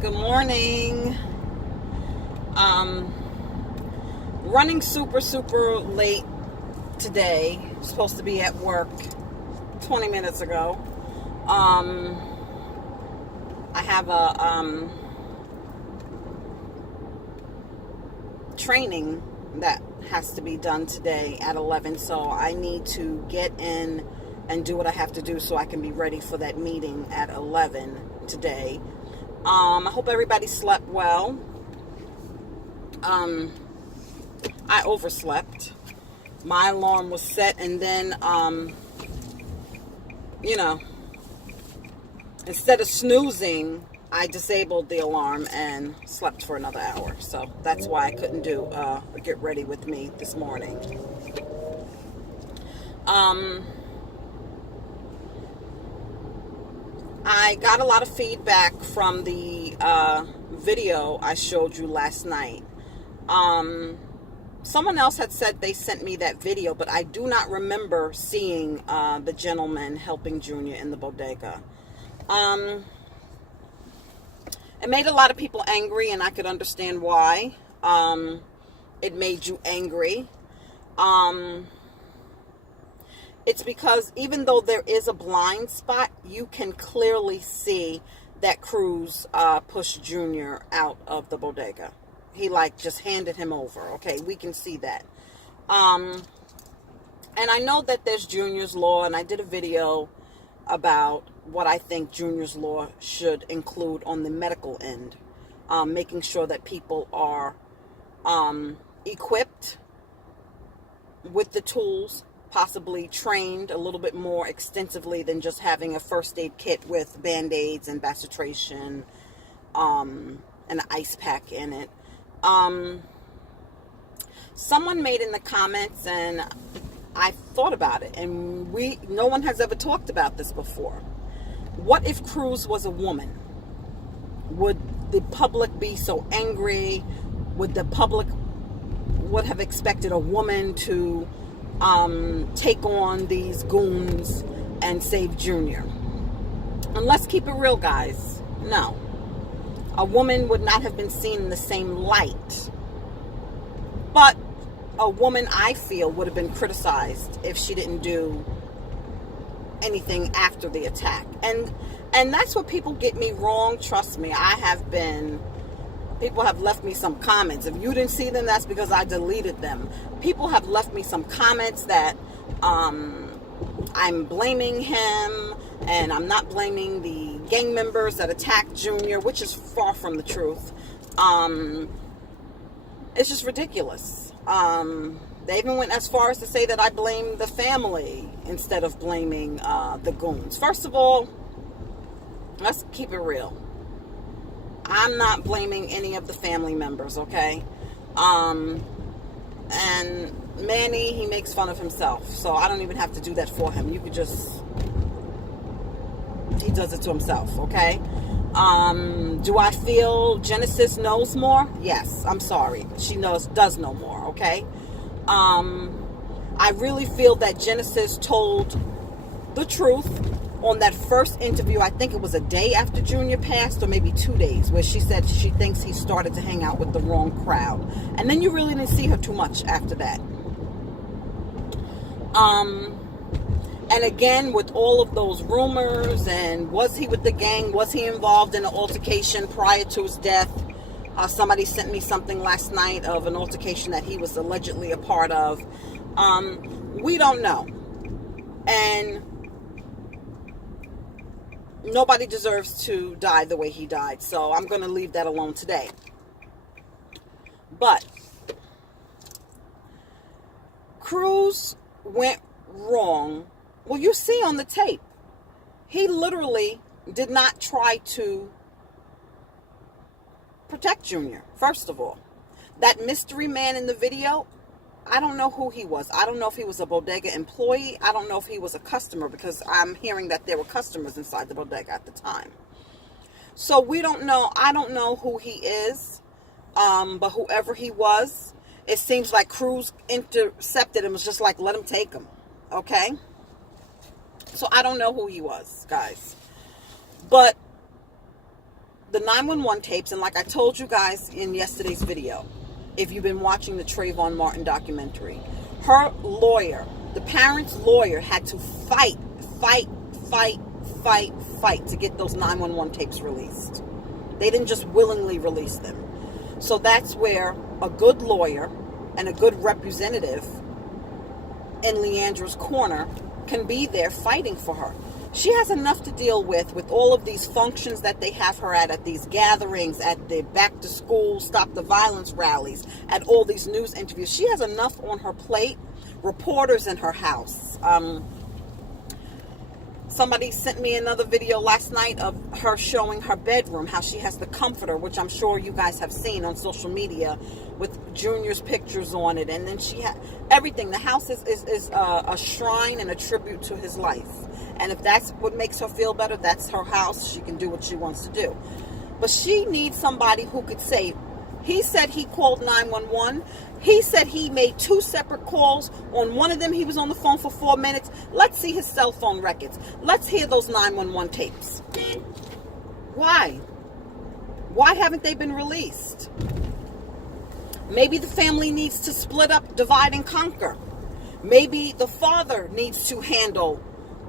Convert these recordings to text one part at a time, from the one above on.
Good morning. Running super late today. Supposed to be at work 20 minutes ago. I have a training that has to be done today at 11, so I need to get in and do what I have to do so I can be ready for that meeting at 11 today. I hope everybody slept well. I overslept. My alarm was set, and then, instead of snoozing, I disabled the alarm and slept for another hour. So that's why I couldn't do get ready with me this morning. I got a lot of feedback from the video I showed you last night. Someone else had said they sent me that video, but I do not remember seeing the gentleman helping Junior in the bodega. It made a lot of people angry, and I could understand why. It made you angry. It's because even though there is a blind spot, you can clearly see that Cruz pushed Junior out of the bodega. He just handed him over. Okay, we can see that. And I know that there's Junior's Law, and I did a video about what I think Junior's Law should include on the medical end. Making sure that people are equipped with the tools, possibly trained a little bit more extensively than just having a first aid kit with Band-Aids and bacitration and an ice pack in it. Someone made in the comments, and I thought about it, and no one has ever talked about this before. What if Cruz was a woman? Would the public be so angry? Would the public have expected a woman to take on these goons and save Junior? And let's keep it real, guys. No. A woman would not have been seen in the same light. But a woman, I feel, would have been criticized if she didn't do anything after the attack. And that's what people get me wrong. Trust me, people have left me some comments. If you didn't see them, that's because I deleted them. People have left me some comments that I'm blaming him, and I'm not blaming the gang members that attacked Junior, which is far from the truth. It's just ridiculous. They even went as far as to say that I blame the family instead of blaming the goons. First of all, let's keep it real. I'm not blaming any of the family members, okay? And Manny, he makes fun of himself, so I don't even have to do that for him. He does it to himself, okay? Do I feel Genesis knows more? Yes, I'm sorry. She does know more, okay? I really feel that Genesis told the truth on that first interview. I think it was a day after Junior passed, or maybe 2 days, where she said she thinks he started to hang out with the wrong crowd. And then you really didn't see her too much after that. And again, with all of those rumors, and was he with the gang? Was he involved in an altercation prior to his death? Somebody sent me something last night of an altercation that he was allegedly a part of. We don't know. And nobody deserves to die the way he died. So I'm going to leave that alone today. But Cruz went wrong. Well, you see on the tape, he literally did not try to protect Junior, first of all. That mystery man in the video, I don't know who he was. I don't know if he was a bodega employee. I don't know if he was a customer, because I'm hearing that there were customers inside the bodega at the time. So we don't know. I don't know who he is. But whoever he was, it seems like Cruz intercepted him. It was just like, let him take him. Okay? So I don't know who he was, guys. But the 911 tapes, and like I told you guys in yesterday's video, if you've been watching the Trayvon Martin documentary, her lawyer, the parents' lawyer, had to fight to get those 911 tapes released. They didn't just willingly release them. So that's where a good lawyer and a good representative in Leandra's corner can be there fighting for her. She has enough to deal with all of these functions that they have her at these gatherings, at the back to school, stop the violence rallies, at all these news interviews. She has enough on her plate. Reporters in her house. Somebody sent me another video last night of her showing her bedroom, how she has the comforter, which I'm sure you guys have seen on social media with Junior's pictures on it. And then she had everything. The house is a shrine and a tribute to his life. And if that's what makes her feel better, that's her house. She can do what she wants to do. But she needs somebody who could say, he said he called 911. He said he made 2 separate calls. On one of them, he was on the phone for 4 minutes. Let's see his cell phone records. Let's hear those 911 tapes. Why? Why haven't they been released? Maybe the family needs to split up, divide and conquer. Maybe the father needs to handle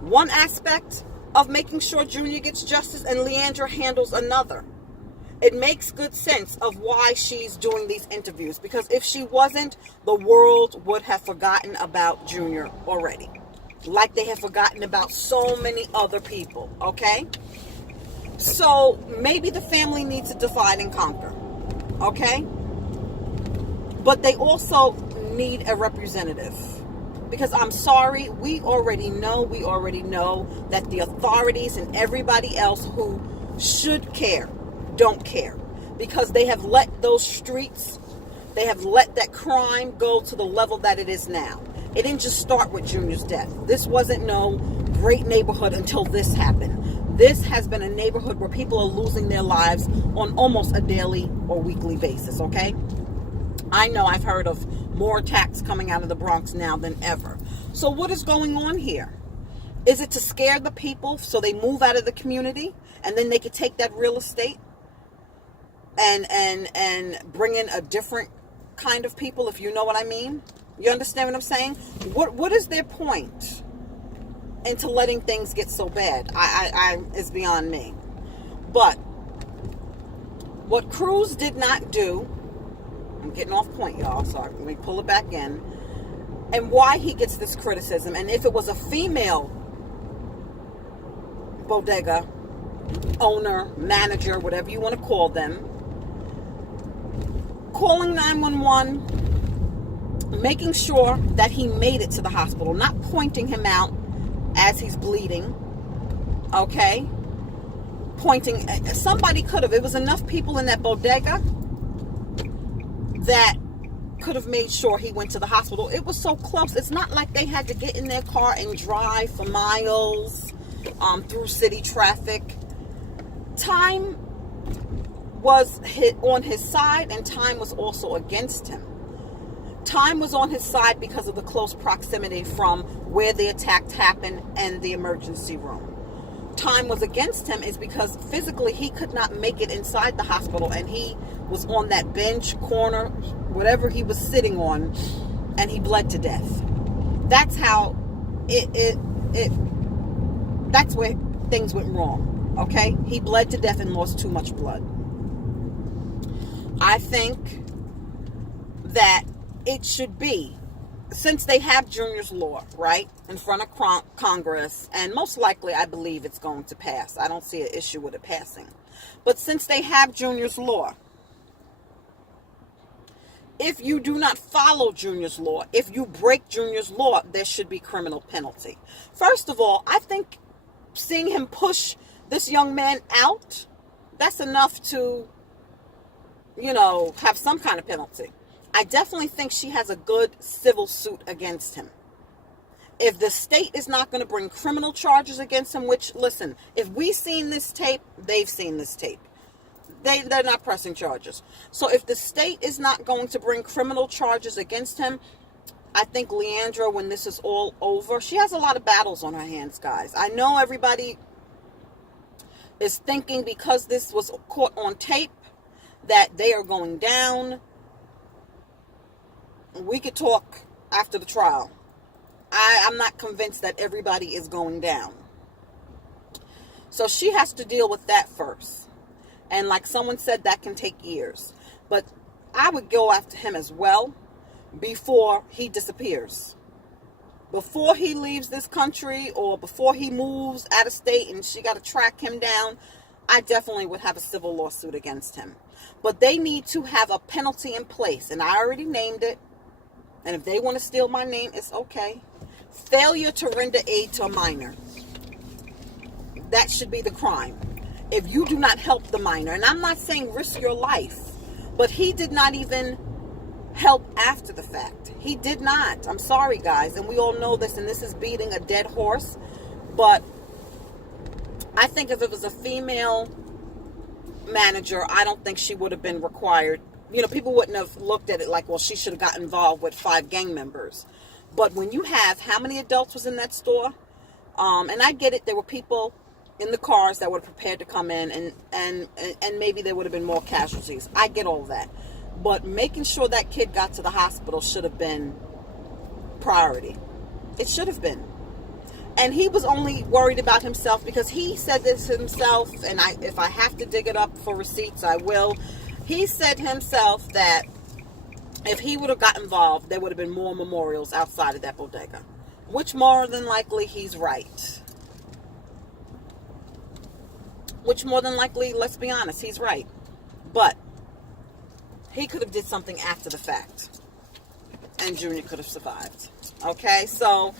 one aspect of making sure Junior gets justice and Leandra handles another. It makes good sense of why she's doing these interviews, because if she wasn't, the world would have forgotten about Junior already, like they have forgotten about so many other people. Okay, so maybe the family needs to divide and conquer. Okay, but they also need a representative, because I'm sorry, we already know that the authorities and everybody else who should care don't care, because they have let those streets, they have let that crime go to the level that it is now. It didn't just start with Junior's death. This wasn't no great neighborhood until this happened. This has been a neighborhood where people are losing their lives on almost a daily or weekly basis. Okay, I know I've heard of more attacks coming out of the Bronx now than ever. So what is going on here? Is it to scare the people so they move out of the community and then they could take that real estate and bring in a different kind of people, if you know what I mean? You understand what I'm saying? What is their point into letting things get so bad? I is beyond me. But what Cruz did not do, I'm getting off point, y'all, so let me pull it back in, and why he gets this criticism. And if it was a female bodega owner, manager, whatever you want to call them, calling 911, making sure that he made it to the hospital, not pointing him out as he's bleeding, okay? Pointing, somebody could have, it was enough people in that bodega that could have made sure he went to the hospital. It was so close. It's not like they had to get in their car and drive for miles through city traffic. Time was on his side, and time was also against him. Time was on his side because of the close proximity from where the attack happened and the emergency room. Time was against him is because physically he could not make it inside the hospital, and he was on that bench, corner, whatever he was sitting on, and he bled to death. That's how that's where things went wrong. Okay? He bled to death and lost too much blood. I think that it should be, since they have Junior's law, right, in front of Congress, and most likely I believe it's going to pass. I don't see an issue with it passing. But since they have Junior's law, if you do not follow Junior's law, if you break Junior's law, there should be criminal penalty. First of all, I think seeing him push this young man out, that's enough to, have some kind of penalty. I definitely think she has a good civil suit against him. If the state is not going to bring criminal charges against him, which, listen, if we've seen this tape, they've seen this tape. They're not pressing charges. So if the state is not going to bring criminal charges against him, I think Leandra, when this is all over, she has a lot of battles on her hands, guys. I know everybody is thinking because this was caught on tape that they are going down. We could talk after the trial. I'm not convinced that everybody is going down. So she has to deal with that first. And like someone said, that can take years. But I would go after him as well before he disappears. Before he leaves this country or before he moves out of state and she got to track him down, I definitely would have a civil lawsuit against him. But they need to have a penalty in place. And I already named it. And if they want to steal my name, it's okay. Failure to render aid to a minor. That should be the crime. If you do not help the minor, and I'm not saying risk your life, but he did not even help after the fact. He did not. I'm sorry, guys, and we all know this, and this is beating a dead horse, but I think if it was a female manager, I don't think she would have been required. You know, people wouldn't have looked at it like, well, she should have got involved with 5 gang members. But when you have, how many adults was in that store? And I get it, there were people in the cars that were prepared to come in, and maybe there would have been more casualties. I get all that. But making sure that kid got to the hospital should have been priority. It should have been. And he was only worried about himself because he said this himself, and if I have to dig it up for receipts, I will. He said himself that if he would have got involved, there would have been more memorials outside of that bodega. Which more than likely he's right. Which more than likely, let's be honest, he's right. But he could have did something after the fact. And Junior could have survived. Okay, so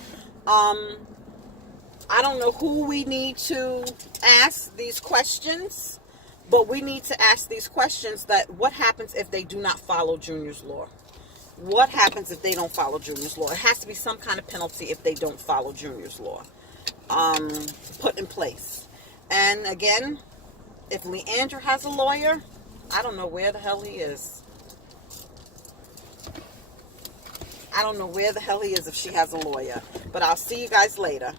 I don't know who we need to ask these questions, but we need to ask these questions that what happens if they do not follow Junior's law? What happens if they don't follow Junior's law? It has to be some kind of penalty if they don't follow Junior's law put in place. And again, if Leandra has a lawyer, I don't know where the hell he is. I don't know where the hell he is if she has a lawyer. But I'll see you guys later.